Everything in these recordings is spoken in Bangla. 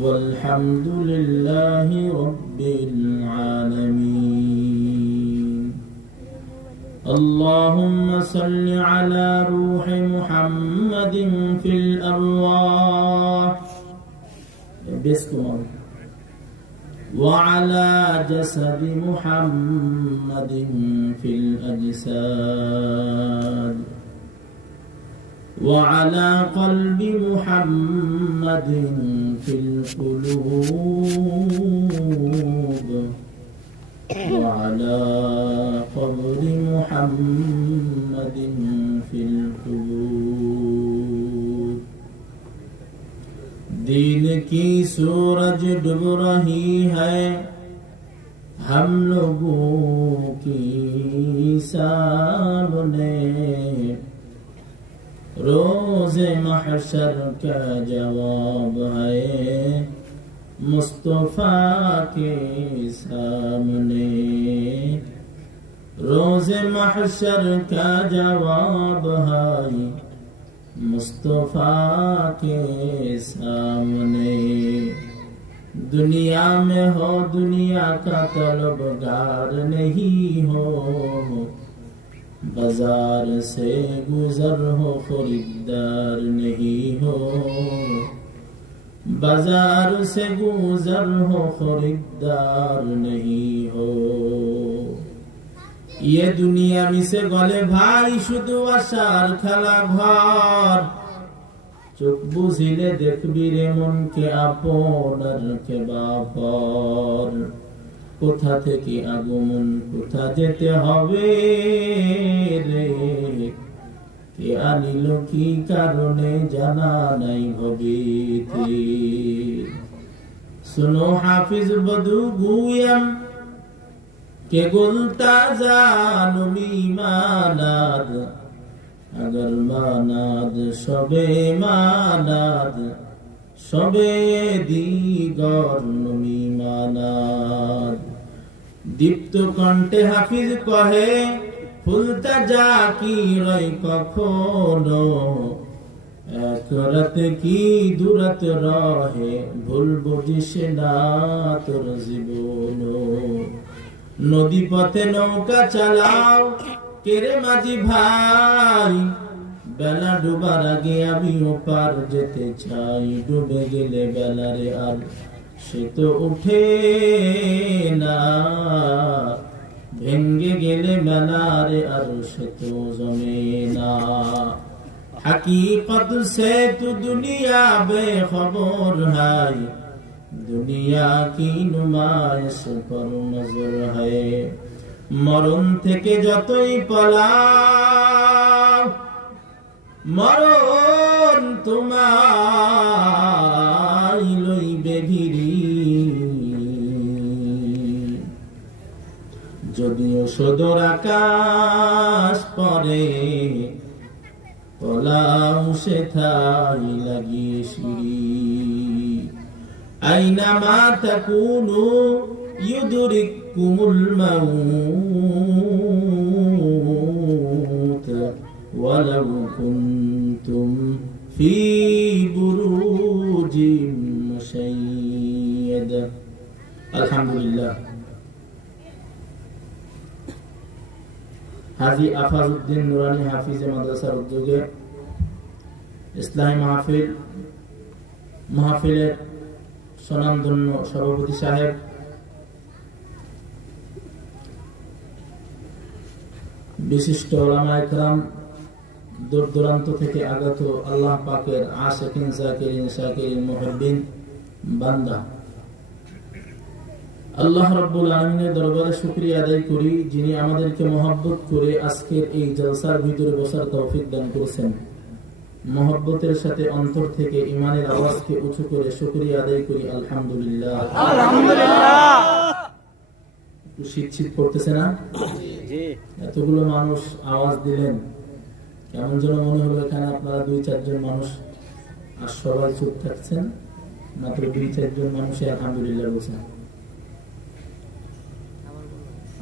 والحمد لله رب العالمين. اللهم صل على روح محمد في الأرواح وعلى جسد محمد في الأجساد وعلى قلب محمد في القلوب وعلى قبر محمد في القبور. دین کی سورج ڈوب رہی ہے ہم لوگوں کی سامنے. روز محشر کا جواب ہے مصطفیٰ کے سامنے. روز محشر کا جواب ہے مصطفیٰ کے سامنے. دنیا میں ہو دنیا کا طلبگار نہیں ہو, بازار سے گزر ہو خریدار نہیں ہو. بازار سے گزر ہو خریدار نہیں ہو. یہ دنیا মিশে গলে ভাই শুধু আশার খেলা ঘর. চোখ বুঝিলে দেখবি রে মনকে আপন আর কে বাপর. কোথা থেকে আগমন কোথা যেতে হবে রে, কে আনিল কি কারণে জানা নাই ভবিতে. सुनो हाफिज बदू गुयम के गुलता जानमी मानाद. अगर मानाद शबे मानाद शबे दिगर नमी मानाद. दीप्त कण्ठे हाफिज कहे ফুলতা যা কি রই কখনো. এক রাতে কি দুরাত রহে ভুল বুঝিস না তোর জীবন. নদী পথে নৌকা চালাও কেরে মাঝি ভাই. বেলা ডুবার আগে আমি ওপার যেতে চাই. ডুবে গেলে বেলারে আর সে তো উঠে না. ভেঙ্গে গেলে বেলারে আর সে তো জমে না. हकीकत से तू दुनिया बेखबर है. दुनिया की नुमाइश पर नजर है. মরণ থেকে যতই পালাও মরণ তোমায় লইবে ঘিরি. যদিও সদর আকাশ পরে পলাও সেথাই লাগিয়ে সিঁড়ি. আইনামা তাকুনু ইউদরিকুমুল মাউত ওয়ালাউ কুনতুম ফি বুরুজিম মুশাইয়াদা. আলহামদুলিল্লাহ. হাজী আফাজউদ্দিন নুরানী হাফিজে মাদ্রাসার উদ্যোগে ইসলামী মাহফিলের স্বনামধন্য সভাপতি সাহেব, বিশিষ্ট উলামায়ে কেরাম, দূর দূরান্ত থেকে আগত আল্লাহ পাকের আশিকিন জাকিরিন শাকিরিন মুহিব্বিন বান্দা, আল্লাহ রাব্বুল আলামিনের দরবারে শুকরিয়া আদায় করি যিনি আমাদেরকে মহব্বত করে আজকের এই জলসার ভিতরে বসার তৌফিক দান করেছেন। মহব্বতের সাথে অন্তর থেকে ঈমানের আওয়াজকে উঁচু করে শুকরিয়া আদায় করি আলহামদুলিল্লাহ। আলহামদুলিল্লাহ। শীত করতেছে না? জি। এতগুলো মানুষ আওয়াজ দিলেন, কেমন যেন মনে হলো এখানে আপনারা 2-4 জন মানুষ আর সবাই চুপ থাকছেন, মাত্র 2-4 জন মানুষ আলহামদুলিল্লাহ বলছেন।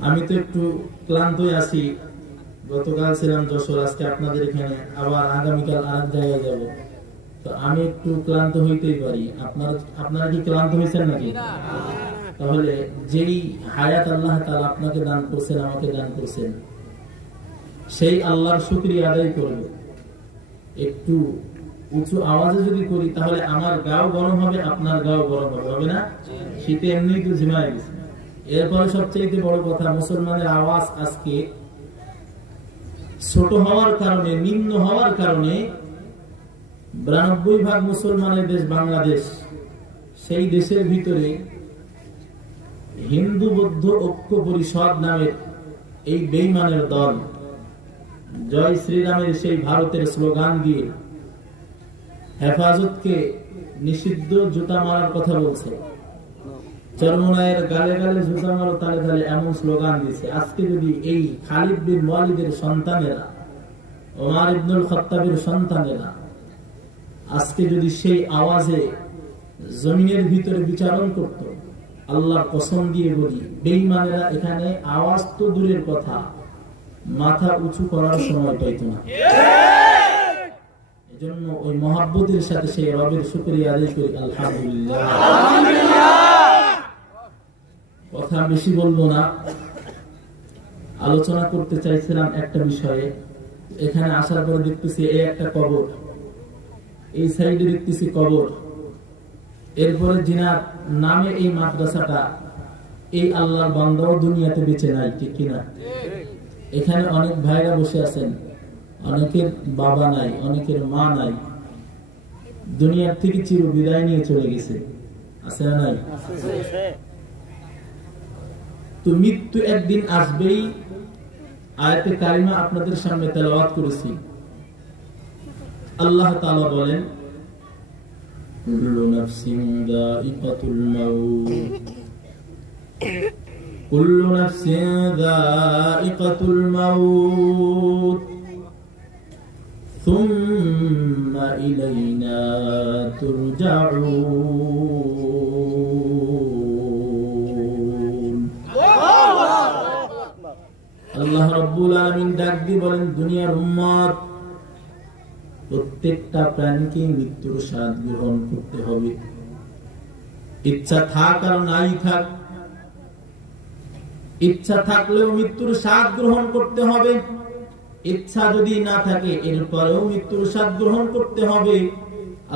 আমি তো একটু ক্লান্তই আছি, গতকাল ছিলাম যশোর, আজকে আপনাদের এখানে, আবার আগামীকাল আরেক জায়গায় যাব। তো আমি একটু ক্লান্ত হইতেই পারি, আপনারা কি ক্লান্ত হয়েছেন নাকি? তাহলে যেই হায়াত আল্লাহ তাআলা আপনাকে দান করছেন, আমাকে দান করছেন, সেই আল্লাহর শুকরিয়া আদায় করবে। একটু উঁচু আওয়াজে যদি করি তাহলে আমার গাও গরম হবে, আপনার গাও গরম হবে না? শীতে এমনি তো ঝিমায় গেছে। এরপরে সবচেয়ে বড় কথা, মুসলমানের আওয়াজ আজকে ছোট হওয়ার কারণে, নিম্ন হওয়ার কারণে 92 ভাগ মুসলমানের দেশ বাংলাদেশ, সেই দেশের ভিতরে হিন্দু বৌদ্ধ ঐক্য পরিষদ নামের এই বেঈমানের দল জয় শ্রীরামের সেই ভারতের স্লোগান দিয়ে হেফাজতকে নিষিদ্ধ জুতা মারার কথা বলছে। চরমনায়ের গালে গালে জুতা মারো, তালে তালে, এমন স্লোগান দিয়েছে। আজকে যদি এই খালিদ বিন ওয়ালিদের সন্তানেরা, ওমর ইবনুল খাত্তাবের সন্তানেরা আজকে যদি সেই আওয়াজে জমিনের ভিতরে বিচারণ করত, আল্লাহর কসম দিয়ে বলি, বেঈমানেরা এখানে আওয়াজ তো দূরের কথা, মাথা উঁচু করার সময় পাইত না। এজন্য ওই মহাব্বতের সাথে সেই রবের শুকরিয়া আদায় করি, আলহামদুলিল্লাহ। কথা বেশি বলবো না, আলোচনা করতে চাইছিলাম একটা বিষয়ে। এখানে আসার পরে দেখতেছি এই একটা কবর, এই সাইডে দেখতেছি কবর, এরপরে জিনার নামে এই মাদ্রাসাটা, এই আল্লাহর বান্দাও দুনিয়াতে বেঁচে নাই, ঠিক কিনা? এখানে অনেক ভাইরা বসে আছেন, অনেকের বাবা নাই, অনেকের মা নাই, দুনিয়ার থেকে চির বিদায় নিয়ে চলে গেছে, আছে না নাই? তো মৃত্যু একদিন আসবেই। আয়াতে কারিমা আপনাদের সামনে তেলাওয়াত করেছি। আল্লাহ তাআলা বলেন, কুল্লু নাফসিন যায়িকাতুল মাউত, কুল্লু নাফসিন যায়িকাতুল মাউত সুম্মা ইলাইনা তুরজাউন। আল্লাহ রাব্বুল আলামিন ডাক দিয়ে বলেন, দুনিয়ার উম্মত, প্রত্যেকটা প্রাণীকে মৃত্যুর স্বাদ গ্রহণ করতে হবে। ইচ্ছা থাক আর নাই থাক, ইচ্ছা থাকলেও মৃত্যুর স্বাদ গ্রহণ করতে হবে, ইচ্ছা যদি না থাকে এরপরেও মৃত্যুর স্বাদ গ্রহণ করতে হবে।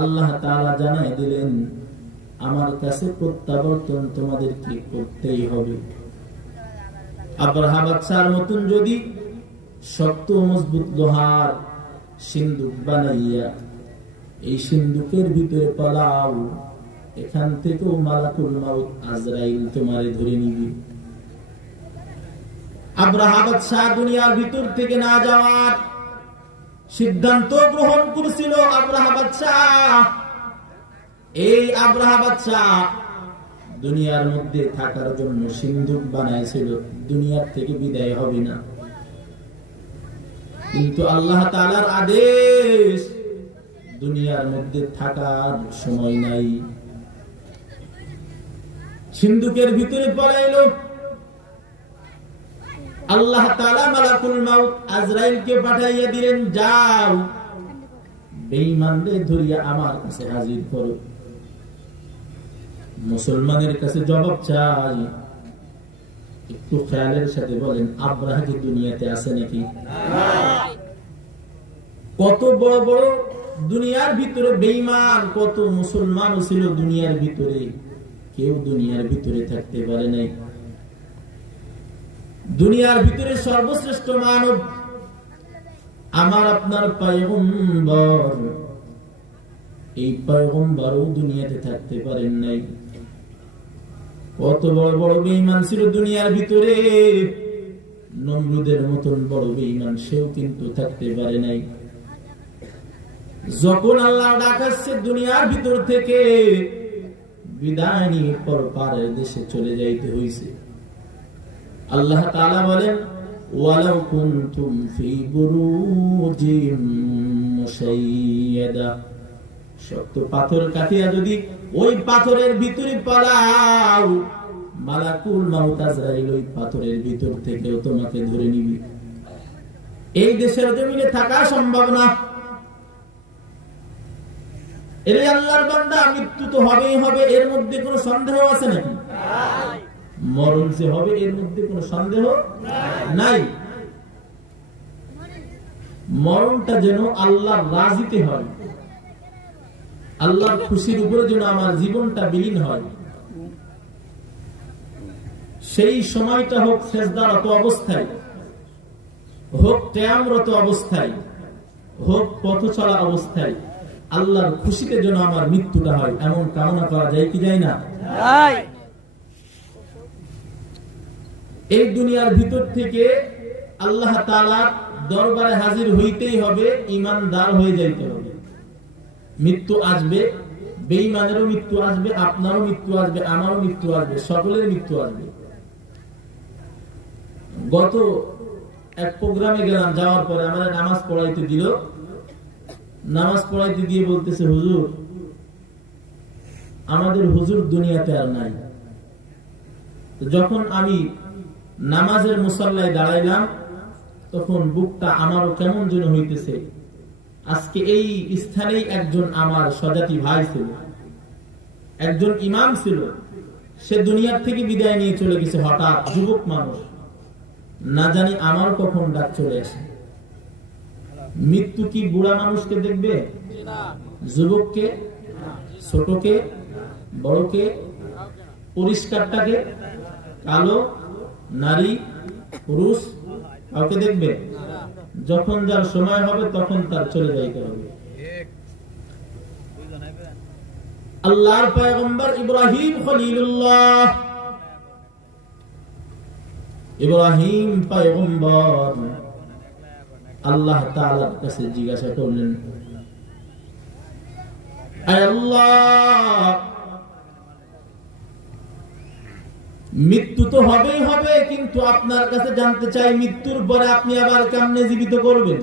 আল্লাহ তাআলা জানাই দিলেন, আমার কাছে প্রত্যাবর্তন তোমাদেরকে করতেই হবে। আব্রাহা বাদশার মতন যদি শক্ত মজবুত লোহার সিন্দুক বানাইয়া এই সিন্দুকের ভিতরে পালাও, এখান থেকেও মালাকুল মাউত আজরাইল তোমারে ধরে নিবে। আব্রাহা বাদশা দুনিয়ার ভিতর থেকে না যাওয়ার সিদ্ধান্ত গ্রহণ করেছিল। আব্রাহা বাদশা, এই আব্রাহা বাদশা দুনিয়ার মধ্যে থাকার জন্য সিন্দুক বানাইছিল, দুনিয়ার থেকে বিদায় হবে না। কিন্তু আল্লাহ তাআলার আদেশ, দুনিয়ার মধ্যে থাকার সময় নাই। সিন্দুকের ভিতরে পড়াইলো। আল্লাহ তাআলা মালাকুল মাউত আজরাইলকে পাঠাইয়া দিলেন, যাও বেঈমানদের ধরিয়া আমার কাছে হাজির করো। মুসলমানের কাছে জবাব চাই। একটু খেয়ালের সাথে বলেন, আব্রাহা কি দুনিয়াতে আছে নাকি? কত বড় বড় দুনিয়ার ভিতরে বেঈমান, কত মুসলমান ছিল দুনিয়ার ভিতরে, কেউ দুনিয়ার ভিতরে থাকতে পারে নাই। দুনিয়ার ভিতরে সর্বশ্রেষ্ঠ মানব আমার আপনার পয়গম্বর, এই পয়গম্বরও দুনিয়াতে থাকতে পারেন নাই। কত বড় বড় বেঈমান ছিল দুনিয়ার ভিতরে, নমরুদের মতন বড় বেঈমান, সেও কিন্তু থাকতে পারে নাই। যখন আল্লাহ ডাকাচ্ছে দুনিয়ার ভিতর থেকে বিদায় নিয়ে পরপারের দেশে চলে যাইতে হইছে। আল্লাহ তাআলা বলেন, ওয়ালাউ কুনতুম ফি বুরুজিম মুশাইয়াদা, শক্ত পাথর কাটিয়া যদি ওই পাথরের ভিতরে পালাও, মালাকুল মাউত আজরাইল ওই পাথরের ভিতর থেকেও তোমাকে ধরে নিবে। এই দেশের জমিনে থাকা সম্ভব না। এর আল্লাহর বান্দা, মৃত্যু তো হবেই হবে, এর মধ্যে কোনো সন্দেহ আছে নাকি? মরণ যে হবে এর মধ্যে কোনো সন্দেহ নাই। মরণটা যেন আল্লাহর রাজিতে হয়, আল্লাহর খুশির উপরে যেন আমার জীবনটা বিলীন হয়। সেই সময়টা হোক সেজদারত অবস্থায়, হোক কিয়ামরত অবস্থায়, হোক পথ চলা অবস্থায়, আল্লাহর খুশিতে যেন আমার মৃত্যুটা হয়, এমন কামনা করা যায় কি যায় না? এই দুনিয়ার ভিতর থেকে আল্লাহ তাআলার দরবারে হাজির হইতেই হবে, ঈমানদার হয়ে যাইতে হবে। মৃত্যু আসবে, বেঈমানেরও মৃত্যু আসবে, আপনারও মৃত্যু আসবে, আমারও মৃত্যু আসবে, সকলের মৃত্যু আসবে। গত এক প্রোগ্রামে গেলাম, যাওয়ার পরে আমার নামাজ পড়াইতে দিল। নামাজ পড়াইতে দিয়ে বলতেছে, হুজুর আমাদের হুজুর দুনিয়াতে আর নাই। যখন আমি নামাজের মুসাল্লায় দাঁড়াইলাম, তখন বুকটা আমারও কেমন যেন হইতেছে। আজকে এই স্থানেই একজন আমার স্বজাতি ভাই ছিল, একজন ইমাম ছিল, সে দুনিয়ার থেকে বিদায় নিয়ে চলে গেছে। হঠাৎ যুবক মানুষ, না জানি আমার কখন ডাক চলে আসে। মৃত্যু কি বুড়া মানুষকে দেখবে? যুবককে, ছোটকে, বড়কে, পরিষ্কারটাকে, কালো, নারী, পুরুষ, কাউকে দেখবে? যখন যার সময় হবে তখন তার চলে যাইতে হবে। আল্লাহর পয়গম্বর ইব্রাহিম খলিলুল্লাহ, ইব্রাহিম পয়গম্বর আল্লাহ তাআলার কাছে জিজ্ঞাসা করলেন, আয় আল্লাহ, মৃত্যু তো হবেই হবে, কিন্তু আপনার কাছে জানতে চাই, মৃত্যুর পরে আপনি আবার কেমনে জীবিত করবেন?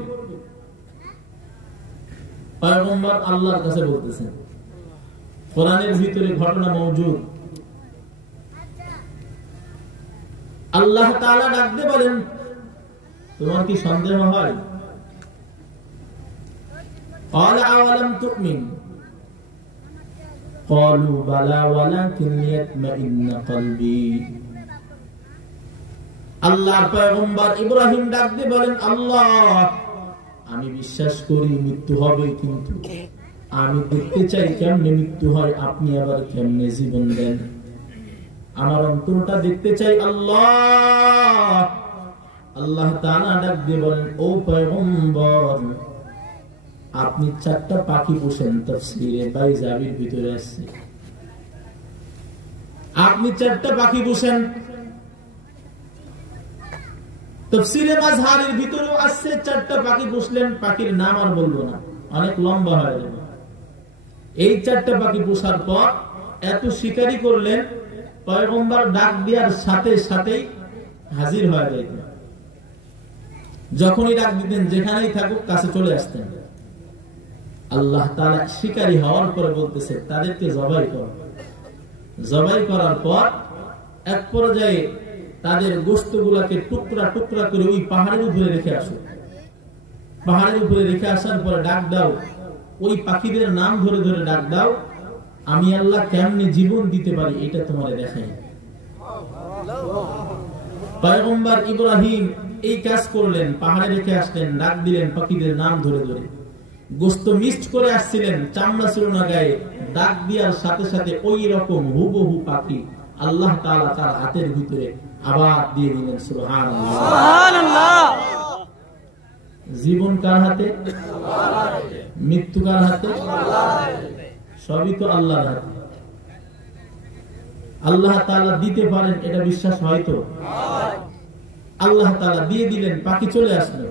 পয়গম্বর আল্লাহর কাছে বলতেছেন, কোরআনের ভিতরে ঘটনা মওজুদ। আল্লাহ তাআলা ডাকতে বলেন, তোমার কি সন্দেহ হয়? ক্বালা আওয়ালাম তুমিন ক্বালু বালা ওয়ালাকিন লিয়াতমাইন্না কলবি। আল্লাহর পয়গম্বর ইব্রাহিম ডাকতে বলেন, আল্লাহ, আমি বিশ্বাস করি মৃত্যু হবে, কিন্তু আমি দেখতে চাই কেমনে মৃত্যু হয়, আপনি আবার কেমনে জীবন দেন, আমার অন্তরটা দেখতে চাই আল্লাহ। আল্লাহ তাআলা ডাক দিয়ে বলেন, ও পয়গম্বর, আপনি 4টা পাখি পোষেন। তাফসীরে বাইজাবির ভিতরে আছে, আপনি 4টা পাখি পোষেন। তাফসীরে মাযহারের ভিতরেও আছে 4টা পাখি পোষলেন। পাখির নাম আর বলবো না, অনেক লম্বা হয়ে যাবে। এই 4টা পাখি পোষার পর এত শিকারি করলেন, পয়গম্বর ডাক দেওয়ার সাথে সাথেই হাজির হয়ে যাইতেন। যখনই ডাক দিতেন, যেখানেই থাকুক কাছে চলে আসতেন। আল্লাহ তাআলা শিকারী হওয়ার পরে বলতেছে, তাদেরকে জবাই করো। জবাই করার পর এক পর্যায়ে তাদের গোশতগুলোকে টুকরা টুকরা করে ওই পাহাড়ের উপরে রেখে আসো। পাহাড়ের উপরে রেখে আসার পরে ডাক দাও, ওই পাখিদের নাম ধরে ধরে ডাক দাও, আমি আল্লাহ কেমনে জীবন দিতে পারি এটা তোমারে দেখাই। পয়গম্বর ইব্রাহিম এই কাজ করলেন, পাহাড়ে রেখে আসলেন, ডাক দিলেন পাখিদের নাম ধরে ধরে। গোশত মিক্সড করে আসছিলেন, চামড়া ছিল না গায়ে। ডাক দেওয়ার সাথে সাথে ওই রকম হুবহু পাখি আল্লাহ তাআলা তার হাতের ভিতরে আবার দিয়ে দিলেন। সুবহানাল্লাহ। জীবন কার হাতে? মৃত্যু কার হাতে? সবই তো আল্লাহর হাতে। আল্লাহ তাআলা দিতে পারেন, এটা বিশ্বাস হয়তো? আল্লাহ তাআলা দিয়ে দিলেন, পাখি চলে আসলো।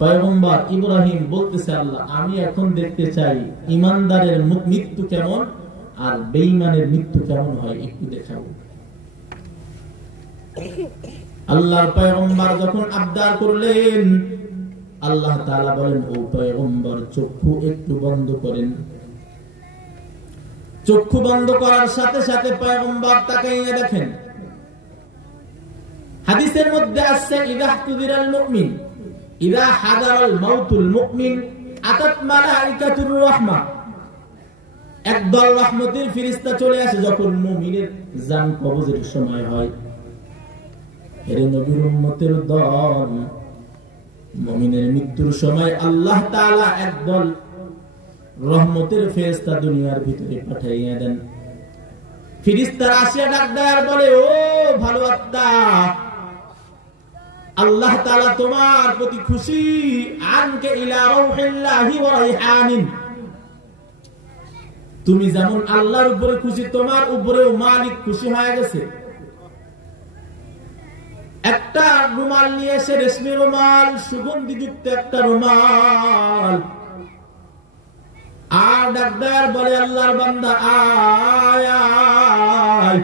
পয়গম্বর ইব্রাহিম বলতেছে, আল্লাহ, আমি এখন দেখতে চাই ঈমানদারের মৃত্যু কেমন আর বেঈমানের মৃত্যু কেমন হয়, একটু দেখাবো। আল্লাহর পয়গম্বর যখন আবদার করলেন, আল্লাহ তাআলা বলেন, ও পয়গম্বর, চক্ষু একটু বন্ধ করেন। চক্ষু বন্ধ করার সাথে সাথে পয়গম্বর তাকাইয়া দেখেন, হাদিসের মধ্যে আছে, ইযা হুযিরাল মুমিন ইযা হাদারাল মাউতুল মুমিন আতাত মালাইকাতুর রাহমা একদল রহমতের ফেরেশতা চলে আসে যখন মুমিনের জান কবজের সময় হয়। এর নবীর উম্মতের দল, মুমিনের মৃত্যুর সময় আল্লাহ তাআলা একদল রহমতের ফেরেশতা দুনিয়ার ভিতরে পাঠাইয়া দেন। ফেরেশতারা আসিয়া ডাক দেয় আর বলে, ও ভালো আত্মা, আল্লাহ তাআলা তোমার প্রতি খুশি, আনকে ইলা রাউহিল্লাহি ওয়া রাইহানিন। তুমি যেমন আল্লাহর উপরে খুশি, তোমার উপরেও মালিক খুশি হয়ে গেছে। একটা রুমাল নিয়ে এসে, রেশমি রুমাল, সুগন্ধিযুক্ত একটা রুমাল, আর ডাক্তার বলে, আল্লাহর বান্দা আয় আয়,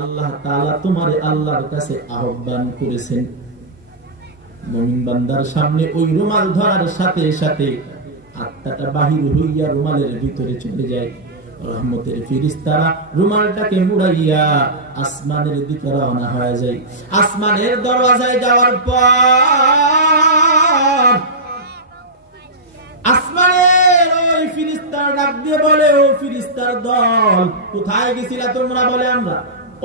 আল্লাহ তাআলা তোমারে আল্লাহর কাছে আহ্বান করেছেন। মুমিন বান্দার সামনে ওই রুমাল ধরার সাথে সাথে আত্মাটা বাহির হইয়া রুমালের ভিতরে চলে যায়। রহমতের ফেরেশতারা রুমালটাকে মুড়াইয়া আসমানের দিকে রওনা হয়ে যায়। আসমানের দরওয়াজায় যাওয়ার পর আসমানের ওই ফেরেশতারা ডাক দিয়ে বলে, ও ফেরেশতার দল, কোথায় গেছিলা তোমরা? বলে, আমরা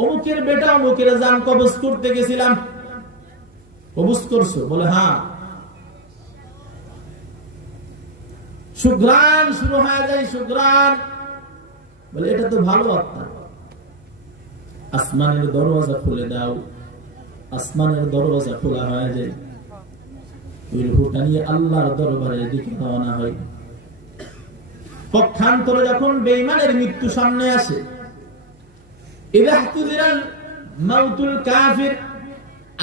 অমুকের বেটা অমুকের জান কবজ করতে গেছিলাম। কবজ করছো? বলে, হ্যাঁ। সুঘ্রাণ শুরু হয়ে যায়, সুঘ্রাণ। বলে, এটা তো ভালো আত্মা। আসমানের দরওয়াজা খুলে দাও। আসমানের দরওয়াজা খোলা হয়ে যায়। ওই রূহটা নিয়ে আল্লাহর দরবারের দিকে রওনা হয়। পক্ষান্তরে যখন বেঈমানের মৃত্যু সামনে আসে, ইযা হুযিরাল মাউতুল কাফির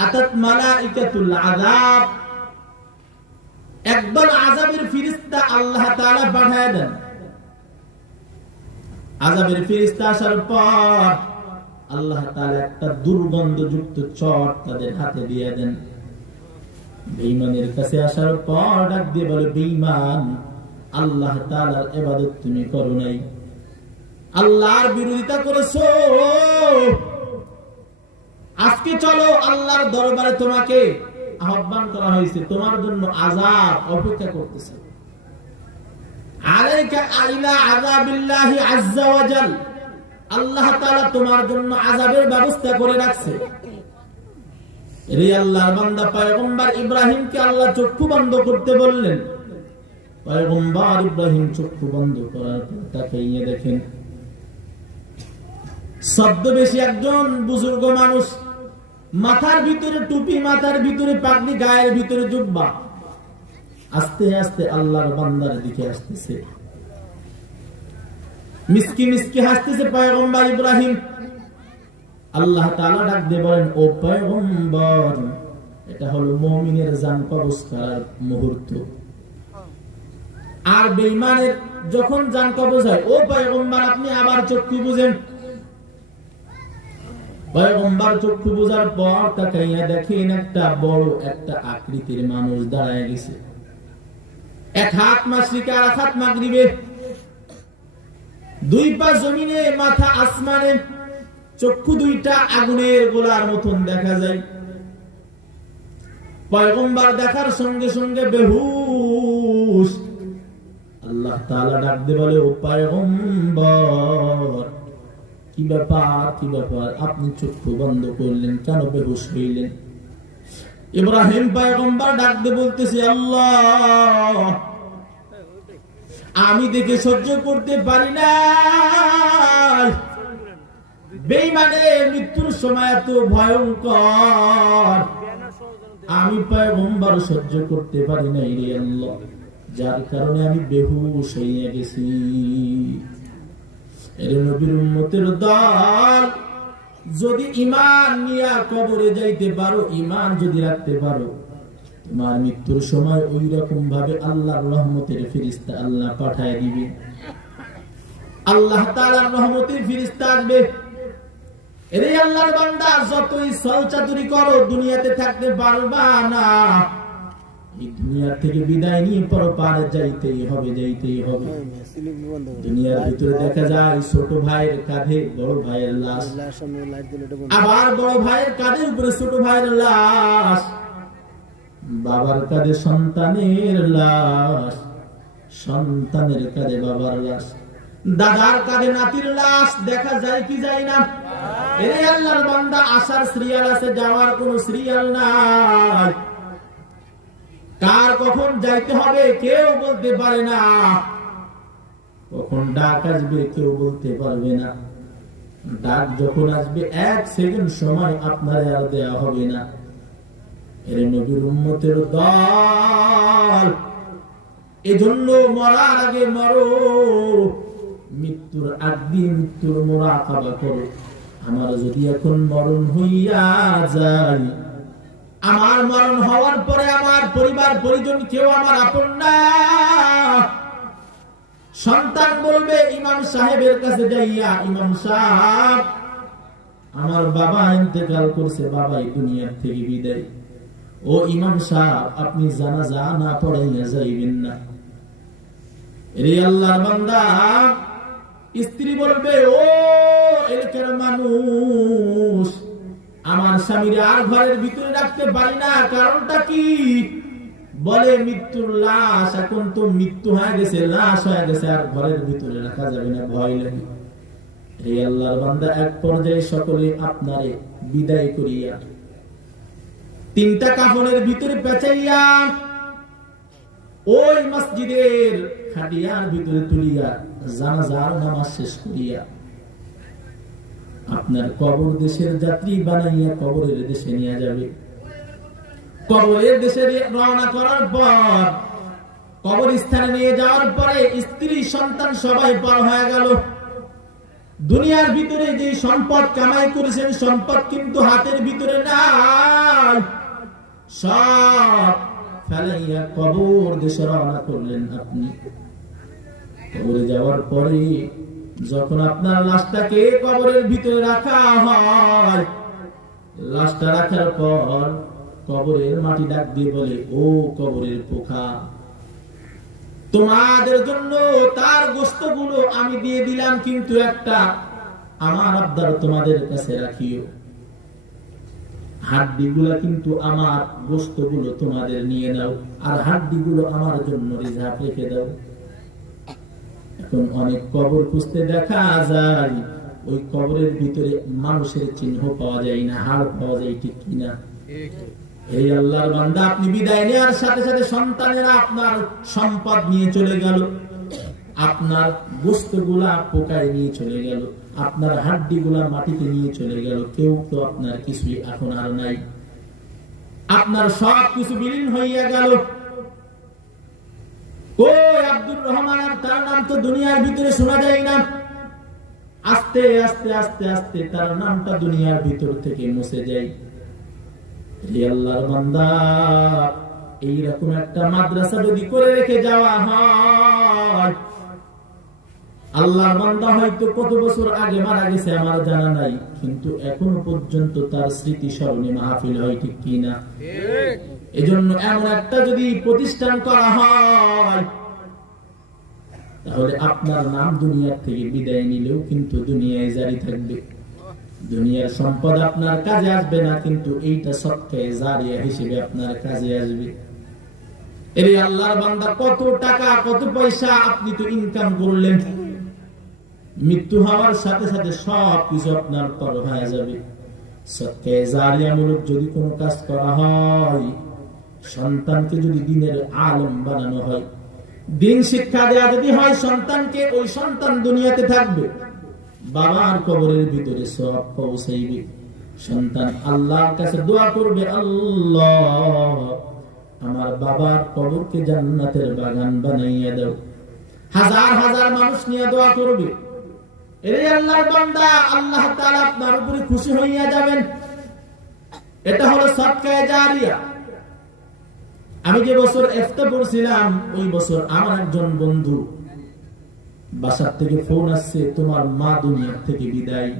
আতাত মালাইকাতুল আযাব, একদল আযাবের ফেরেশতা আল্লাহ তাআলা পাঠিয়ে দেন। আযাবের ফেরেশতা আসার পর আল্লাহ তাআলা একটা দুর্গন্ধযুক্ত চট তাদের হাতে দিয়ে দেন। বেঈমানের কাছে আসার পর ডাক দিয়ে বলে, বেঈমান, আল্লাহ তাআলার ইবাদত তুমি করো নাই, আল্লাহর বিরোধিতা করেছো। আজকে চলো, আল্লাহর দরবারে তোমাকে আহ্বান করা হয়েছে, তোমার জন্য আযাব অপেক্ষা করতেছে। আলাইকা ইলা আযাবিল্লাহি আযযা ওয়া জাল, আল্লাহ তাআলা তোমার জন্য আযাবের ব্যবস্থা করে রাখছে। রে আল্লাহর বান্দা, পয়গম্বর ইব্রাহিমকে আল্লাহ চক্ষু বন্ধ করতে বললেন। পয়গম্বর ইব্রাহিম চক্ষু বন্ধ করার পর তাকাইয়ে দেখেন, ছদ্মবেশী একজন বুজুর্গ মানুষ, মাথার ভিতরে টুপি, মাথার ভিতরে পাগড়ি, গায়ের ভিতরে জুব্বা, আস্তে আস্তে আল্লাহর বান্দার দিকে আসতেছে। মিসকি মিসকি হাসতেছে পয়গম্বর ইব্রাহিম। আল্লাহ তাআলা ডাক দিয়ে বলেন, ও পয়গম্বর, এটা হলো মুমিনের জান কবজ করার মুহূর্ত। আর বেঈমানের যখন জান কবজ হয়, ও পয়গম্বর, আপনি আবার চক্ষু বুঝেন। পয়গম্বর চক্ষু বুঝার পর তাকাইয়া দেখেন একটা বড় একটা আকৃতির মানুষ দাঁড়ায় গেছে। এক হাত মাশরিকে, আর এক হাত মাগরিবে, দুই পা জমিনে, মাথা আসমানে, চক্ষু দুইটা আগুনের গোলার মতন দেখা যায়। পয়গম্বর দেখার সঙ্গে সঙ্গে বেহুশ। আল্লাহ তাআলা ডাক দিয়ে বলে, ও পয়গম্বর, কি ব্যাপার, কি ব্যাপার, আপনি চক্ষু বন্ধ করলেন কেন, বেহুশ হইলেন? ইব্রাহিম পয়গম্বর ডাক দিয়ে বলতেছে, আল্লাহ, আমি দেখে সহ্য করতে পারি না, বেঈমানের মৃত্যুর সময় এত ভয়ঙ্কর, আমি পয়গম্বর সহ্য করতে পারি না রে আল্লাহ, যার কারণে আমি বেহুশ হয়ে গেছি। এর নবীর উম্মতের দল, যদি ঈমান নিয়ে কবরে যাইতে পারো, ঈমান যদি রাখতে পারো, তোমার মৃত্যুর সময় ওই রকম ভাবে আল্লাহর রহমতের ফেরেশতা আল্লাহ পাঠায় দিবে। আল্লাহ তাআলার রহমতের ফেরেশতা আসবে। এরে আল্লাহর বান্দা, যতই সলচাতুরি করো, দুনিয়াতে থাকতে পারবা না। এই দুনিয়া থেকে বিদায় নিয়ে পরপারে যাইতেই হবে, যাইতেই হবে। দুনিয়ার ভিতরে দেখা যায় ছোট ভাইয়ের কাঁধে বড় ভাইয়ের লাশ, আবার বড় ভাইয়ের কাঁধের উপরে ছোট ভাইয়ের লাশ, বাবার কাঁধে সন্তানের লাশ, সন্তানের কাঁধে বাবার লাশ। দাদার কাঁধে নাতির লাশ দেখা যায় কি যায় না? এরে আল্লাহর বান্দা, আসার সিরিয়াল আছে, যাওয়ার কোনো সিরিয়াল নাই। কার কখন যাইতে হবে কেউ বলতে পারে না, কখন ডাক আসবে কেউ বলতে পারবে না। ডাক যখন আসবে 1 সেকেন্ড সময় আপনার আর দেয়া হবে না। এরে নবীর উম্মতের দল, এজন্য মরার আগে মরো, মৃত্যুর আগে মৃত্যুর মুরাকাবা করো। আমার যদি এখন মরণ হইয়া যায়, আমার মরণ হওয়ার পরে আমার পরিবার পরিজন কেউ আমার আপন না। সন্তান বলবে ইমাম সাহেবের কাছে যাইয়া, ইমাম সাহেব আমার বাবা ইন্তেকাল করছে, বাবা এই দুনিয়ার থেকে বিদায়। ও ইমাম সাহেব, আপনি জানাজা না পড়াইয়া যাইবেন না। রে আল্লাহর বান্দা, স্ত্রী বলবে ও এলাকার মানুষ, আমার স্বামীর আর ঘরের ভিতরে রাখতে পারি না, কারণটা কি? বলে মৃত্যুর লাশ, এখন তো মৃত্যু হয়ে গেছে, লাশ হয়ে গেছে, আর ঘরের ভিতরে রাখা যাবে না, ভয় লাগে। হে আল্লাহর বান্দা, এক পর্যায়ে সকলে আপনারে বিদায় করিয়া 3টা কাফনের ভিতরে পেঁচাইয়া ওই মসজিদের খাটিয়ার ভিতরে তুলিয়া জানাজার নামাজ শেষ করিয়া আপনার কবর দেশের যাত্রী বানাইয়া কবরের দেশে নিয়ে যাবে। কবরের দেশে রওনা করার পর, কবরস্থানে নিয়ে যাওয়ার পরে স্ত্রী সন্তান সবাই পার হয়ে গেল। দুনিয়ার ভিতরে যে সম্পদ কামাই করেছেন, সম্পদ কিন্তু হাতের ভিতরে নাই, সব ফেলাইয়া কবর দেশে রওনা করলেন আপনি। কবরে যাওয়ার পরে যখন আপনার লাশটাকে কবরের ভিতরে রাখা হয়, লাশটা রাখার পর কবরের মাটি ডাক দিয়ে বলে, ও কবরের পোকা, তোমাদের জন্য তার গোশতগুলো আমি দিয়ে দিলাম, কিন্তু একটা আমার আবদার তোমাদের কাছে রাখিও, হাড্ডিগুলা কিন্তু আমার, গোশতগুলো তোমাদের নিয়ে নাও, আর হাড্ডিগুলো আমার জন্য রিজার্ভ রেখে দাও। এখন অনেক কবর খুঁজতে দেখা যায় ওই কবরের ভিতরে মানুষের চিহ্ন পাওয়া যায় না, হাড় পাওয়া যায়, ঠিক কিনা? এই আল্লাহর বান্দা, আপনি বিদায় নেওয়ার সাথে সাথে সন্তানেরা আপনার সম্পদ নিয়ে চলে গেল, আপনার গোশতগুলা পোকায় নিয়ে চলে গেল, আপনার হাড্ডিগুলা মাটিতে নিয়ে চলে গেল, কেউ তো আপনার কিছুই এখন আর নাই, আপনার সব কিছু বিলীন হইয়া গেল। ওই আব্দুর রহমান, আর তার নাম তো দুনিয়ার ভিতরে শোনা যায় না। আস্তে আস্তে আস্তে আস্তে তার নামটা দুনিয়ার ভিতর থেকে মুছে যায়। হে আল্লাহর বান্দা, এইরকম একটা মাদ্রাসা যদি করে রেখে যাওয়া হয়, আল্লাহর বান্দা হয়তো কত বছর আগে মারা গেছে আমার জানা নাই, কিন্তু এখনো পর্যন্ত তার স্মৃতি স্মরণে মাহফিল হয়, ঠিক কিনা? এজন্য এমন একটা যদি প্রতিষ্ঠান করা হয়, তাহলে আপনার নাম দুনিয়ার থেকে বিদায় নিলেও কিন্তু দুনিয়ায় জারি থাকবে। দুনিয়ার সম্পদ আপনার কাজে আসবে না, কিন্তু এইটা সদকায়ে জারিয়া হিসেবে আপনার কাজে আসবে। এর আল্লাহর বান্দা, কত টাকা কত পয়সা আপনি তো ইনকাম করলেন, মৃত্যু হওয়ার সাথে সাথে সব কিছু আপনার পর হয়ে যাবে। সদকায়ে জারিয়ামূলক যদি কোনো কাজ করা হয়, সন্তানকে যদি দিনের আলেম বানানো হয়, দিন শিক্ষা দেওয়া যদি হয় সন্তানকে, ওই সন্তান দুনিয়াতে থাকবে, বাবার কবরের ভিতরে সওয়াব পৌঁছাইবে। সন্তান আল্লাহর কাছে দোয়া করবে, আল্লাহ আমার বাবার কবরকে জান্নাতের বাগান বানাইয়া দাও। হাজার হাজার মানুষ নিয়ে দোয়া করবে। এই আল্লাহর বান্দা, আল্লাহ তাআলা আপনার উপরে খুশি হইয়া যাবেন। এটা হলো সদকায়ে জারিয়া। আমি যে বছর ইফতার পড়ছিলাম, ওই বছর আমার একজন বন্ধু বাসার থেকে ফোন আসছে, তোমার মা দুনিয়া থেকে বিদায়।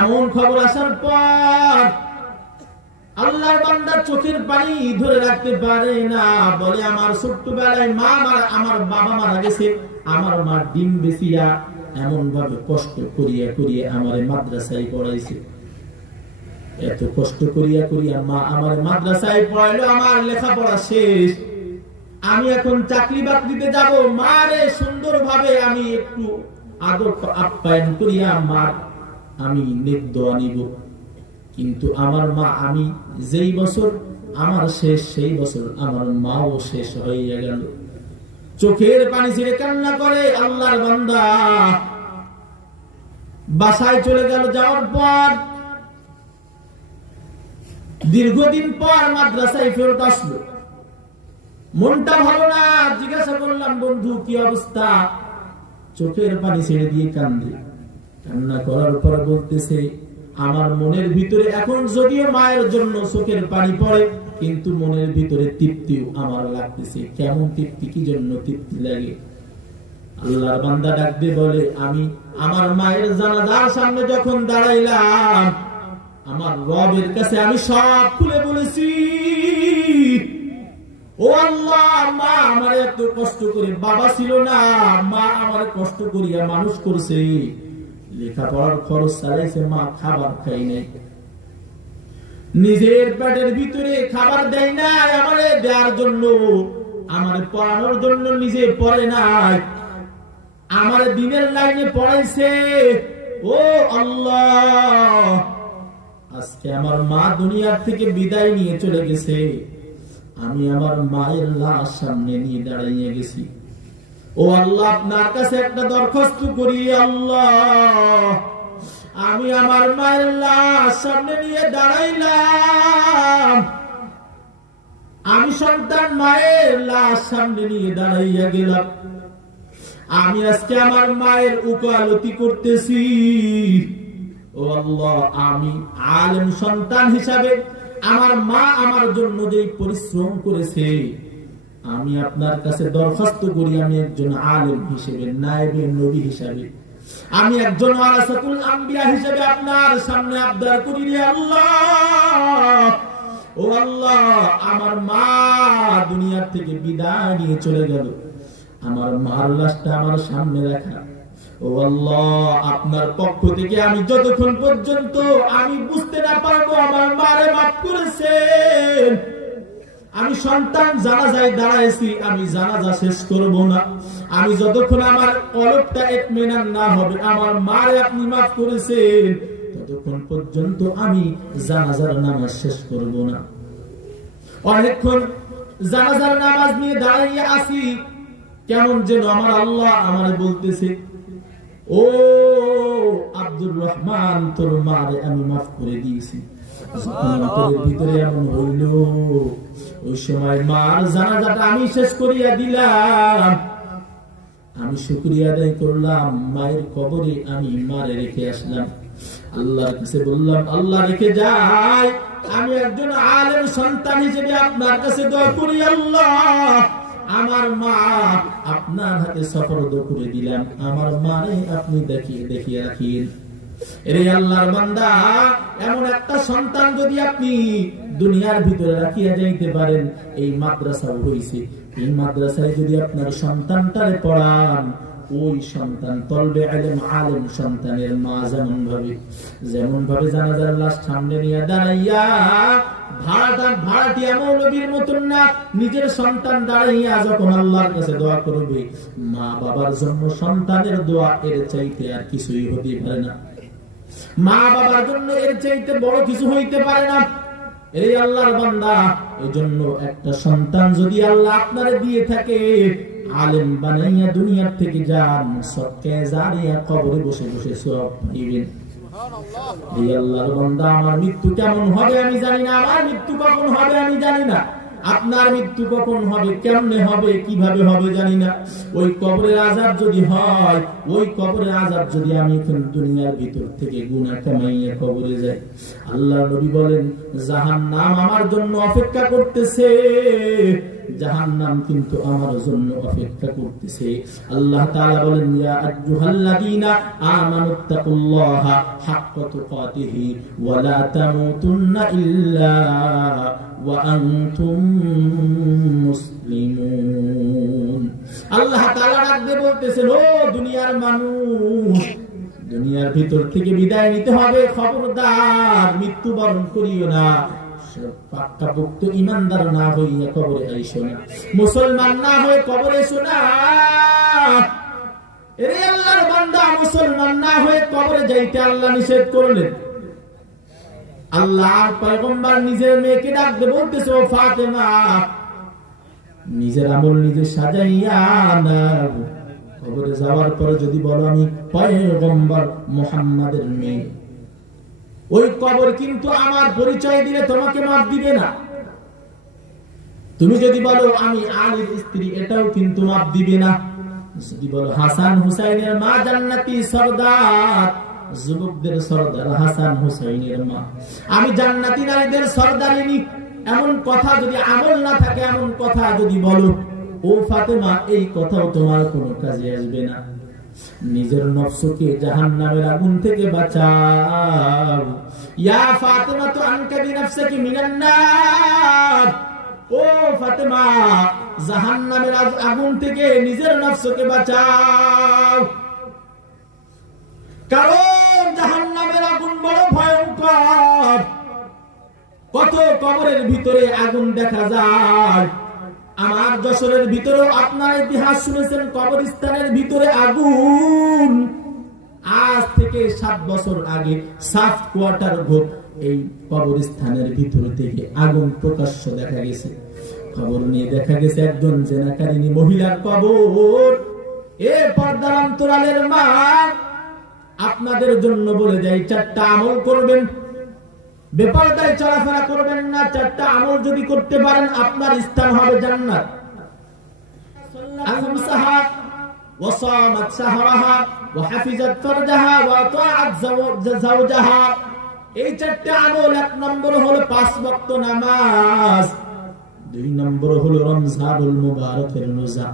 এমন খবর আসার পর আল্লাহর বান্দা চোখের পানি ধরে রাখতে পারে না, বলে আমার ছোট্টবেলায় মা মারা, আমার বাবা মারা গেছে, আমার মা ডিম বেচিয়া এমন ভাবে কষ্ট করিয়া করিয়া আমারে মাদ্রাসায় পড়াইছে। এত কষ্ট করিয়া করিয়া মা আমার মাদ্রাসায় পড়াইলো, আমার লেখাপড়া শেষ, আমি এখন চাকরি বাকরিতে যাব, মারে সুন্দরভাবে আমি একটু আদর আপ্যায়ন করিয়া মার আমি নেদোয়া নিব। কিন্তু আমার মা, আমি যেই বছর আমার শেষ, সেই বছর আমার মাও শেষ হয়ে গেল। চোখের পানি ছেড়ে কান্না করে আল্লাহর বান্দা বাসায় চলে গেল। যাওয়ার পর দীর্ঘদিন পর মাদ্রাসায় ফেরত আসলো। মনটা ভালো না। জিজ্ঞাসা করলাম, বন্ধু কি অবস্থা? চোখের পানি ছেড়ে দিয়ে কান্দে। কান্না করার পর বলতেছে, আমার মনের ভিতরে এখন যদিও মায়ের জন্য চোখের পানি পড়ে, কিন্তু মনের ভিতরে তৃপ্তিও আমার লাগতেছে। কেমন তৃপ্তি? কি জন্য তৃপ্তি লাগে? আল্লাহর বান্দা ডাক দিয়ে বলে, আমি আমার মায়ের জানাজার সামনে যখন দাঁড়াইলাম, আমার রবের কাছে আমি সব খুলে বলেছি, ও আল্লাহ, মা আমার এত কষ্ট করে, বাবা ছিল না, মা আমার কষ্ট করিয়া মানুষ করছে, লেখাপড়ার খরচ চালাইছে, মা খাবার খাই নাই, নিজের পেটের ভিতরে খাবার দেয় নাই আমারে দেওয়ার জন্য, আমার পড়ানোর জন্য নিজে পড়ে নাই, আমার দিনের লাইনে পড়াইছে। ও আল্লাহ, আজকে আমার মা দুনিয়ার থেকে বিদায় নিয়ে চলে গেছে, আমি আমার মায়ের লাশ সামনে নিয়ে দাঁড়াইয়া গেছি। ও আল্লাহ, আপনার কাছে একটা দরখাস্ত করি, আল্লাহ, আমি আমার মায়ের লাশ সামনে নিয়ে দাঁড়াইলাম, আমি সন্তান মায়ের লাশ সামনে নিয়ে দাঁড়াইয়া গেলাম, আমি আজকে আমার মায়ের উকালতি করতেছি। ও আল্লাহ, আমি আলেম সন্তান হিসাবে আমার মা আমার জন্য যে পরিশ্রম করেছে, আমি আপনার কাছে দরখাস্ত করি, আমি একজন আলেম হিসেবে, নায়েবে নবী হিসেবে, আমি একজন ওয়ারাসাতুল আম্বিয়া হিসেবে আপনার সামনে আবদার করি, আল্লাহ, ও আল্লাহ, আমার মা দুনিয়ার থেকে বিদায় নিয়ে চলে গেল, আমার মার লাশটা আমার সামনে রাখা। ও আল্লাহ, আপনার পক্ষ থেকে আমি যতক্ষণ পর্যন্ত আমি বুঝতে না পারবো আমার মারে মাফ করেছেন, আমি সন্তান জানাজায় দাঁড়াইছি, আমি জানাজা শেষ করব না, আমি যতক্ষণ আমার কলবটা ইতমিনান না হবে আমার মারে আপনি মাফ করেছেন, ততক্ষণ পর্যন্ত আমি জানাজার নামাজ শেষ করব না। অনেকক্ষণ জানাজার নামাজ নিয়ে দাঁড়িয়ে আছি, কেমন যেন আমার আল্লাহ আমার বলতেছে, ও আব্দুর রহমান, তোর মারে আমি মাফ করে দিয়েছি। ভিতরে এমন হইল, ওই সময় মার জানাজাটা আমি শেষ করিয়া দিলাম, আমি শুকরিয়া আদায় করলাম, মায়ের কবরে আমি মারে রেখে আসলাম, আল্লাহর কাছে বললাম, আল্লাহ রেখে যায়, আমি একজন আলেম সন্তান হিসেবে আপনার কাছে দোয়া করি, আল্লাহ, আমার মা আপনার হাতে সুপর্দ করে দিলাম, আমার মারে আপনি দেখিয়ে রাখিন। এরে আল্লাহর বান্দা, এমন একটা সন্তান যদি আপনি দুনিয়ার ভিতরে রাখিয়া যাইতে পারেন, এই মাদ্রাসা হইছে, এই মাদ্রাসায় যদি আপনার সন্তানটারে পড়ান, ওই সন্তান তলবে আলেম সন্তানের মা যেমন ভাবে জানাজার লাশ সামনে নিয়ে দাঁড়াইয়া ভাড়াটিয়া মৌলবীর মতন না, নিজের সন্তান দাঁড়াইয়া যখন আল্লাহর কাছে দোয়া করবে, মা বাবার জন্য সন্তানের দোয়া এর চাইতে আর কিছুই হতে পারে না, মা বাবার জন্য এর চাইতে বড় কিছু হইতে পারে না। এই আল্লাহর বান্দা, এই জন্য একটা সন্তান যদি আল্লাহ আপনারে দিয়ে থাকে, আলেম বানাইয়া দুনিয়ার থেকে যান, সদকায়ে জারিয়া কবরে বসে বসে সওয়াব পাইবেন। এই আল্লাহর বান্দা, আমার মৃত্যু কেমন হবে আমি জানি না, আমার মৃত্যু কখন হবে আমি জানি না, আপনার মৃত্যু কখন হবে, কেমনে হবে, কিভাবে হবে জানি না। ওই কবরের আযাব যদি হয়, ওই কবরের আযাব যদি আমি এখন দুনিয়ার ভিতর থেকে গুনাহ কামাইয়া কবরে যাই, আল্লাহর নবী বলেন, জাহান্নাম আমার জন্য অপেক্ষা করতেছে, জাহান্নাম কিন্তু আমার জন্য অপেক্ষা করতেছে। আল্লাহ তাআলা বলেন, ইয়া আইয়ুহাল্লাযীনা আমানুত্তাকুল্লাহা হাক্কা তুকাতিহি ওয়া লা তামুতুন্না ইল্লা ওয়া আনতুম মুসলিমুন। আল্লাহ তাআলা ডাকতে বলতেছেন, ও দুনিয়ার মানুষ, দুনিয়ার ভিতর থেকে বিদায় নিতে হবে, খবরদার মৃত্যুবরণ করিও না, পাক্কাপোক্ত ইমানদার না হইয়া কবরে আইসো না, মুসলমান না হয়ে কবরে শোনা। এরে আল্লাহর বান্দা, মুসলমান না হয়ে কবরে যাইতে আল্লাহ নিষেধ করলেন। আল্লাহর পয়গম্বর নিজের মেয়েকে ডাকতে বলতেছে, ও ফাতেমা, নিজের আমল নিজে সাজাইয়া নাও। কবরে যাওয়ার পরে যদি বলো আমি পয়গম্বর মুহাম্মাদের মেয়ে, ওই কবর কিন্তু আমার পরিচয় দিলে তোমাকে মাফ দিবে না। তুমি যদি বলো আমি আলীর স্ত্রী, এটাও কিন্তু মাফ দিবে না। যদি বলো হাসান হুসাইনের মা জান্নাতি সরদার, যুবকদের সরদার হাসান হুসাইনের মা, আমি জান্নাতি নারীদের সরদারিনী, এমন কথা যদি আমল না থাকে, এমন কথা যদি বলো, ও ফাতেমা, এই কথাও তোমার কোনো কাজে আসবে না। নিজের নফসকে জাহান্নামের আগুন থেকে বাঁচাও। ইয়া ফাতেমা তো আনকা বিনফসিকি মিনান নার, ও ফাতেমা, জাহান্নামের আগুন থেকে নিজের নফসকে বাঁচাও। কারণ জাহান্নামের আগুন বড় ভয়ঙ্কর। কত কবরের ভিতরে আগুন দেখা যায়। আমার যশোরের ভিতরেও আপনারা ইতিহাস শুনেছেন, কবরস্থানের ভিতরে আগুন। আজ থেকে 7 বছর আগে সাফ কোয়ার্টার ঘোষ এই কবরস্থানের ভিতর থেকে আগুন প্রকাশ্য দেখা গেছে। খবর নিয়ে দেখা গেছে একজন জেনাকারিনী মহিলার কবর। এ পর্দার অন্তরালের মা, আপনাদের জন্য বলে যাই, 4টা আমল করবেন, বেপরদায় চলাফেরা করবেন না। 4টা আমল যদি করতে পারেন, আপনার স্থান হবে জান্নাত। আনসাহা ওয়া সামাত শাহরাহা ওয়া হাফিজাত ফারজাহা ওয়া তাআত যাওজাহা। এই 4টা আমল, 1 নম্বর হলো 5 ওয়াক্ত নামাজ, 2 নম্বর হলো রমজানুল মুবারকের রোজা,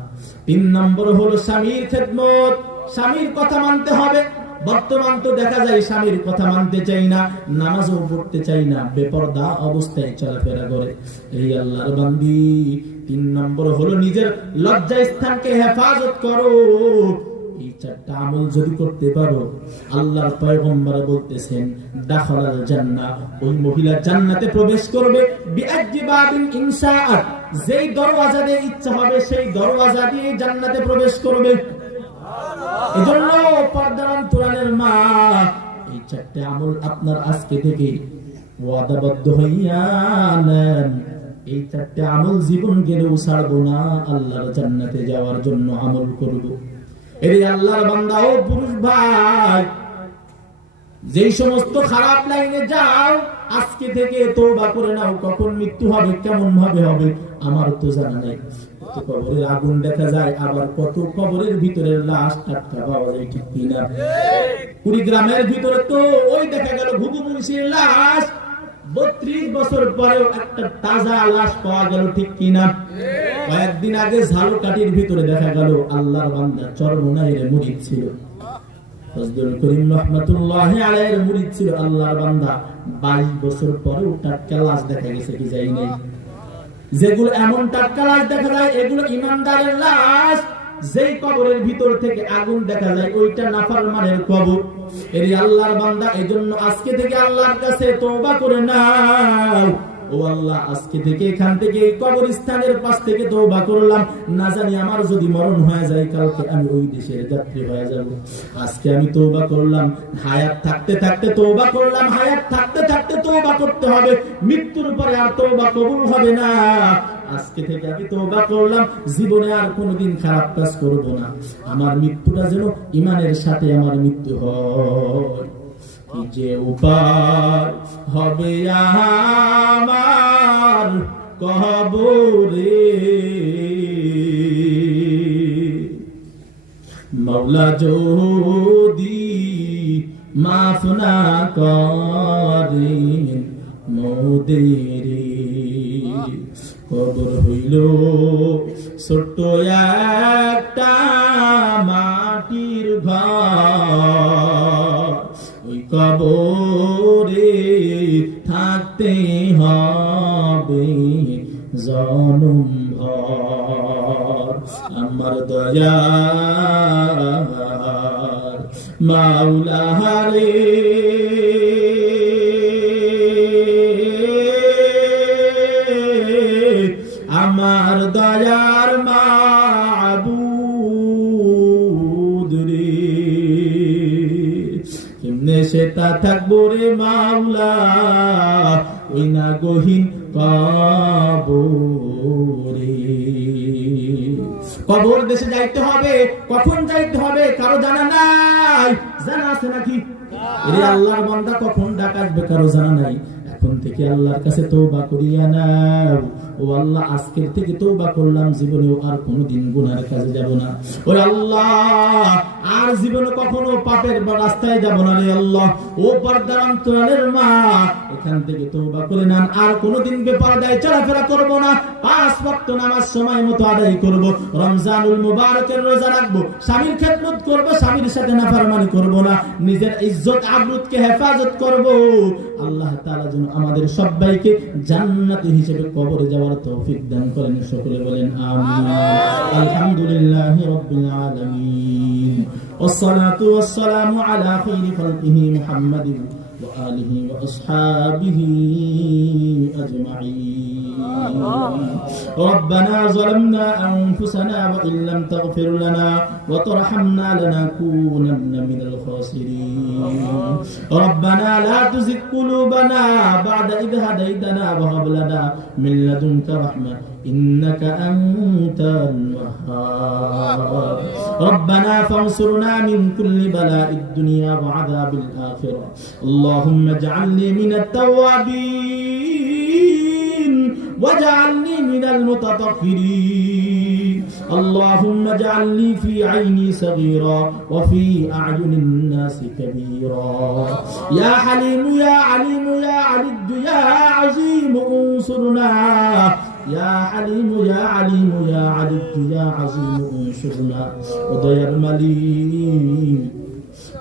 3 নম্বর হলো স্বামীর খেদমত, স্বামীর কথা মানতে হবে। বর্তমান তো দেখা যায় স্বামীর কথা মানতে চাই না, নামাজও পড়তে চাই না, বেপরদা অবস্থায় চলাফেরা করে। এই আল্লাহর বান্দি, 3 নম্বর হলো নিজের লজ্জা স্থানকে হেফাজত করো। এই 4টা আমল যদি করতে পারো, আল্লাহর পয়গম্বর বলতেছেন, দাখালাল জান্নাহ, ওই মহিলা জান্নাতে প্রবেশ করবে বিআজবাবিন ইনশাআত, যেই দরওয়াজা দিয়ে ইচ্ছা হবে সেই দরওয়াজা দিয়ে জান্নাতে প্রবেশ করবে। এজন্য পর্দার অন্তরালের মা, এই 4টা আমল আপনার আজকে থেকে ওয়াদাবদ্ধ হইয়া নেন। এই 4টা আমল জীবন গেলেও ছাড়বো না, আল্লাহর জান্নাতে যাওয়ার জন্য আমল করব। এই আল্লাহর বান্দা ও পুরুষ ভাই, যেই সমস্ত খারাপ লাইনে যাও, আজকে থেকে তওবা করে নাও। কখন মৃত্যু হবে, কেমন ভাবে হবে, আমার তো জানা নাই। কবরের আগুন দেখা যায়, আবার কত কবরের ভিতরে লাশ টাটকা পাওয়া যায়, ঠিক কিনা? কুড়িগ্রামের ভিতরে তো ওই দেখা গেল ঘুঘু মুন্সির লাশ, 32 বছর পরেও একটা তাজা লাশ পাওয়া গেল, ঠিক কিনা? কয়েকদিন আগে ঝালকাঠির ভিতরে দেখা গেল আল্লাহর বান্দা চরমনাইয়ের মুরিদ ছিল, ফজলুল করিম রহমাতুল্লাহি আলাইহির মুরিদ ছিল আল্লাহর বান্দা। 22 বছর পরেও টাটকা লাশ দেখা গেছে, কি যাই নাই? যেগুলো এমন টাটকা লাশ দেখা যায়, এগুলো ইমানদারের লাশ। যেই কবরের ভিতর থেকে আগুন দেখা যায়, ওইটা নাফরমানের কবর। এর আল্লাহর বান্দা, এজন্য আজকে থেকে আল্লাহর কাছে তওবা করে নাও। ও আল্লাহ, আজকে থেকে এখান থেকে এই কবরস্থানের পাশ থেকে তওবা করলাম, না জানি আমার যদি মরণ হয়ে যায়, কালকে আমি ওই দেশের যাত্রী হয়ে যাব। আজকে আমি তওবা করলাম, হায়াত থাকতে থাকতে তওবা করলাম, হায়াত থাকতে থাকতে তওবা করতে হবে, মৃত্যুর পরে আর তওবা কবুল হবে না। আজকে থেকে আমি তওবা করলাম, জীবনে আর কোনোদিন খারাপ কাজ করব না। আমার মৃত্যুটা যেন ঈমানের সাথে আমার মৃত্যু হয়। কি যে উপায় হবে আমার কবরে, মাওলা যদি মাফ না করেন মোদের, কবর হইল ছোট্ট একটা মাটির ঘর, ওই কবরে থাকতে হবে জনম ভর। আমার দয়ার মাওলা রে, দেশে তা থাকবো রে মাওলা, ওই না গহীন কবরে। কবর দেশে যাইতে হবে, কখন যাইতে হবে কারো জানা নাই, জানা আছে নাকি? এরে আল্লাহর বান্দা কখন ডাক আসবে কারো জানা নাই। এখন থেকে আল্লাহর কাছে তওবা করিয়া নাও, ও আল্লাহ আজকের থেকে তওবা করলাম, জীবনেও আর কোনোদিন গুনাহের কাজে যাব না। ও আল্লাহ আর জীবনে কখনো পাপের রাস্তায় যাব না রে আল্লাহ। ও পর্দার অন্তরালের মা, এখান থেকে তওবা করে নেন, আর কোনোদিন বেপরদায় চলাফেরা করব না। 5 ওয়াক্ত নামাজ সময় মতো আদায় করব, রমজানুল মুবারকের রোজা রাখবো, স্বামীর খেদমত করব, স্বামীর সাথে নাফরমানি করব না, নিজের ইজ্জত আবরুতকে হেফাজত করব। আল্লাহ তাআলা যেন আমাদের সবাইকে জান্নাতি হিসেবে কবরে যাওয়ার তৌফিক দান করেন। সকলে বলেন আমিন। আলহামদুলিল্লাহি রাব্বিল আলামিন, ওয়াসসালাতু ওয়াসসালামু আলা খায়রি খালকিহি মুহাম্মাদিন ওয়া আলিহি ওয়া আসহাবিহি আজমাইন। ربنا ظلمنا أنفسنا وإن لم تغفر لنا وترحمنا لنكونن من الخاسرين. ربنا لا تزغ قلوبنا بعد إذ هديتنا وهب لنا من لدنك رحمة إنك أنت الوهاب. ربنا فانصرنا من كل بلاء الدنيا وعذاب الآخرة. اللهم اجعلني من التوابين واجعلني من المتطهرين. اللهم اجعلني في عيني صغيرا وفي أعين الناس كبيرا. يا حليم يا عليم يا علي يا عظيم انصرنا. يا حليم يا عليم يا علي يا عظيم انصرنا. ودير মালিক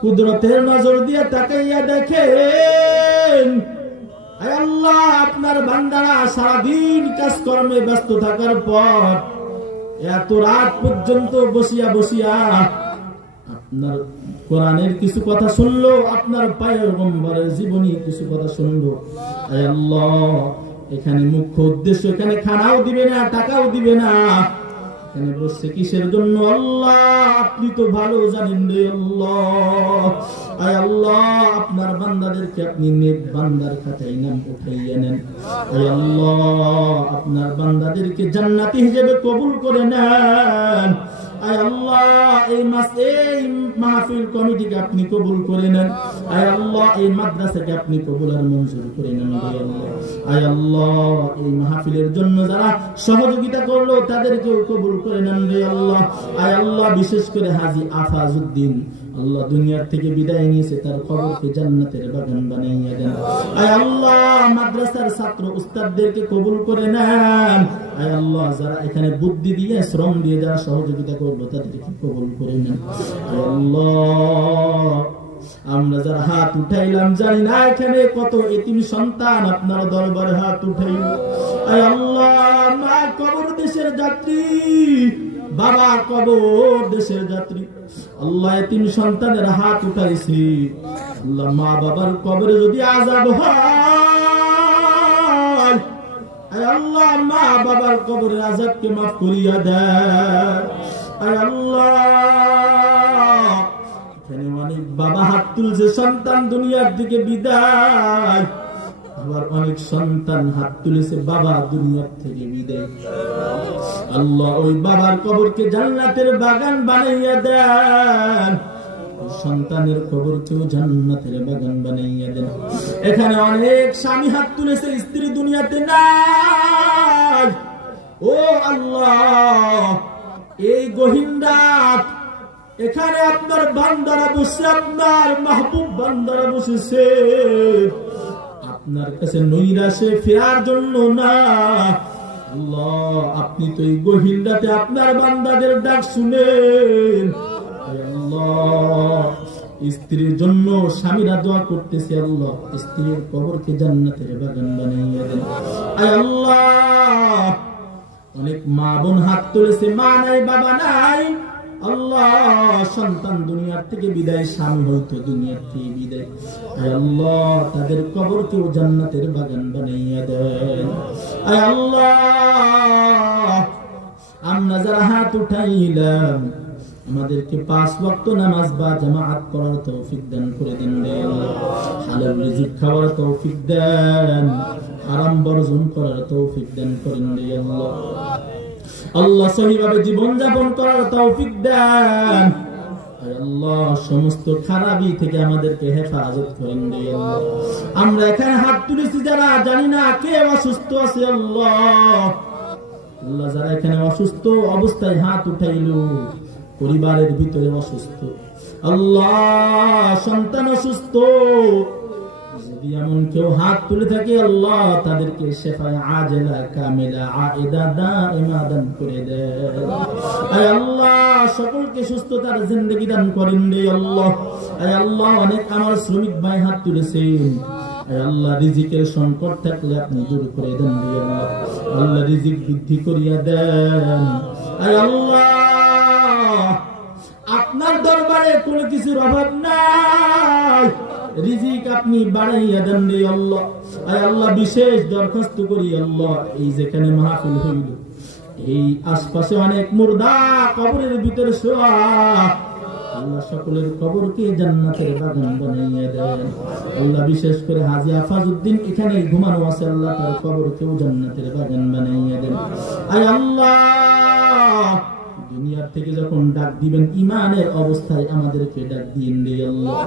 কুদরতের নজর দিয়ে তাকাইয়া দেখেন, আয় আল্লাহ আপনার বান্দারা সারাদিন কাজকর্মে ব্যস্ত থাকার পর এত রাত পর্যন্ত বসিয়া বসিয়া আপনার কোরআনের কিছু কথা শুনলো, আপনার পয়গম্বরের জীবনী কিছু কথা শুনলো। আয় আল্লাহ এখানে মুখ্য উদ্দেশ্য, এখানে খানাও দিবে না, টাকাও দিবে না, এখানে বসছে কিসের জন্য আল্লাহ আপনি তো ভালো জানেন রে আল্লাহ। আয় আল্লাহ আপনার বান্দাদেরকে আপনি নেক বান্দার খাতায় নাম উঠাইয়া নেন। আয় আল্লাহ আপনার বান্দাদেরকে জান্নাতি হিসেবে কবুল করে নেন। আয় আল্লাহ এই মাহফিল কমিটিকে আপনি কবুল করে নেন। আয় আল্লাহ এই মাদ্রাসাকে আপনি কবুল আর মঞ্জুর করে নেন। আয় আল্লাহ এই মাহফিলের জন্য যারা সহযোগিতা করলো তাদেরকেও কবুল করে নেন রে আল্লাহ। আয় আল্লাহ বিশেষ করে হাজী আফাজউদ্দিন আল্লাহ দুনিয়ার থেকে বিদায় নিয়েছে, তার কবরকে জান্নাতের বাগান বানাইয়া দেন। আয় আল্লাহ মাদ্রাসার ছাত্র উস্তাদদেরকে কবুল করে নেন। আয় আল্লাহ যারা এখানে বুদ্ধি দিয়ে শ্রম দিয়ে যারা সহযোগিতা করলো তাদেরকে কবুল করে নেন। আয় আল্লাহ আমরা যারা হাত উঠাইলাম জানি না এখানে কত এতিম সন্তান আপনার দরবারে হাত উঠাইল। আয় আল্লাহ মা কবর দেশের যাত্রী, বাবা কবর দেশের যাত্রী, আল্লাহ এতিম সন্তানের হাত উঠাইছি, আল্লাহ মা বাবার কবরে যদি আযাব হয়, আয় আল্লাহ মা বাবার কবরের আযাবকে মাফ করিয়া দেন। আয় আল্লাহ এখানে অনেক বাবা হাত তুলছে সন্তান দুনিয়ার দিকে বিদায়, আবার অনেক সন্তান হাত তুলেছে বাবা দুনিয়ার থেকে বিদায়। আল্লাহ ওই বাবার কবরকে জান্নাতের বাগান বানাইয়া দেন, সন্তানের কবরকেও জান্নাতের বাগান বানাইয়া দেন। এখানে অনেক স্বামী হাত তুলেছে, স্ত্রী দুনিয়াতে নাই। ও আল্লাহ এই গহীন রাত এখানে আপনার বান্দারা বসে, আপনার মাহবুব বান্দারা বসেছে আপনার কাছে নৈরাশে ফেরার জন্য না। আল্লাহ আপনি তো এই গহীন রাতে আপনার বান্দাদের ডাক শুনেন। আল্লাহ স্ত্রীর জন্য স্বামীরা দোয়া করতেছে, আল্লাহ স্ত্রীর কবরকে জান্নাতের বাগান বানাইয়া দেন। আয় আল্লাহ অনেক মা বোন হাত তুলেছে, মা নাই বাবা নাই, আল্লাহ সন্তান দুনিয়ার থেকে বিদায়, স্বামী হয়তো দুনিয়ার থেকে বিদায়, আয় আল্লাহ তাদের কবরকেও জান্নাতের বাগান বানাইয়া দেন। আয় আল্লাহ আমরা যারা হাত উঠাইলাম আমাদেরকে 5 ওয়াক্ত নামাজ বা জামাআত পড়ার তৌফিক দান করে দেন রে আল্লাহ। হালাল রিজিক খাওয়ার তৌফিক দেন, হারাম বর্জন করার তৌফিক দান করেন রে আল্লাহ। আল্লাহ সহিভাবে জীবন যাপন করার তৌফিক দেন আল্লাহ। সমস্ত খারাপি থেকে আমাদেরকে হেফাজত করেন রে আল্লাহ। আমরা এখানে হাত তুলেছি যারা জানি না কে অসুস্থ আছে আল্লাহ। আল্লাহ যারা এখানে অসুস্থ অবস্থায় হাত উঠাইলো, পরিবারের ভিতরে অসুস্থ আল্লাহ, সন্তান অসুস্থ, যদি এমন কেউ হাত তুলে থাকে আল্লাহ তাদেরকে শেফায়ে আজেলা কামিলা আয়েদা দাইমা দান করে দেন আয় আল্লাহ। সকলকে সুস্থতার জিন্দেগি দান করেন রে আল্লাহ। আয় আল্লাহ অনেক আমার শ্রমিক ভাই হাত তুলেছেন আয় আল্লাহ, রিজিকের সংকট থাকলে আপনি দূর করে দেন রে আল্লাহ। আল্লাহ রিজিক বৃদ্ধি করিয়া দেন আয় আল্লাহ। আপনার দরবারে কোনো কিছুর অভাব নাই, রিজিক আপনি বাড়াইয়া দেন রে আল্লাহ। আয় আল্লাহ বিশেষ দরখাস্ত করি আল্লাহ, এই যেখানে মাহফিল হইল এই আশপাশে অনেক মুর্দা কবরের ভিতরে শোয়া আল্লাহ, সকলের কবরকে জান্নাতের বাগান বানাইয়া দেন আল্লাহ। বিশেষ করে হাজী আফাজউদ্দিন এখানে ঘুমানো আছে আল্লাহ, তার কবরকেও জান্নাতের বাগান বানাইয়া দেন আয় আল্লাহ। দুনিয়ার থেকে যখন ডাক দিবেন ইমানের অবস্থায় আমাদেরকে ডাক দিন রে আল্লাহ।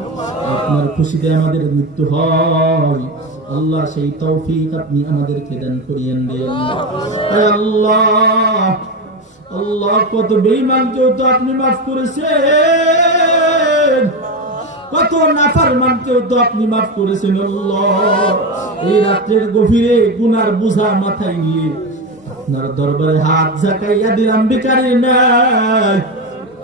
আপনার খুশিতে আমাদের মৃত্যু হয় আল্লাহ, সেই তৌফিক আপনি আমাদেরকে দান করিয়েন রে আল্লাহ। আল্লাহ আল্লাহ কত বেঈমানকেও তো আপনি মাফ করেছেন, কত নাফরমানকেও তো আপনি মাফ করেছেন আল্লাহ। এই রাত্রের গভীরে গুনার বোঝা মাথায় নিয়ে আপনার দরবারে হাত ঝাঁকাইয়া দিলাম ভিখারি নাই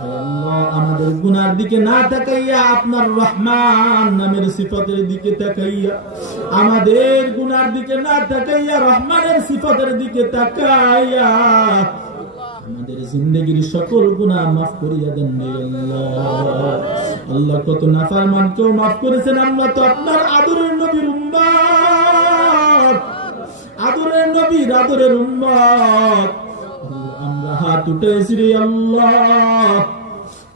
আল্লাহ। আমাদের গুনার দিকে না তাকাইয়া আপনার রহমান নামের সিফাতের দিকে তাকাইয়া, আমাদের গুনার দিকে না তাকাইয়া রহমানের সিফাতের দিকে তাকাইয়া আমাদের জিন্দেগির সকল গুনাহ মাফ করিয়া দেন রে আল্লাহ। আল্লাহ কত নাফরমানকেও মাফ করেছেন, আমরা তো আপনার আদরের নবীর উম্মত, আদরের নবীর আদরের উম্মত। আমরা হাত উঠাইছি রে আল্লাহ,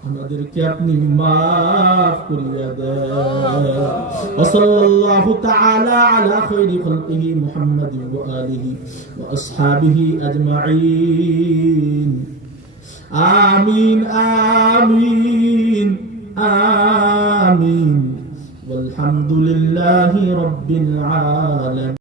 আমাদেরকে আপনি মাফ করিয়া দেন। সাল্লাল্লাহু তাআলা আলা খায়রি খালকিহি মুহাম্মাদিন ওয়া আলিহি ওয়া আসহাবিহি আজমাইন। আমিন আমিন আমিন। ওয়ালহামদুলিল্লাহি রাব্বিল আলামিন।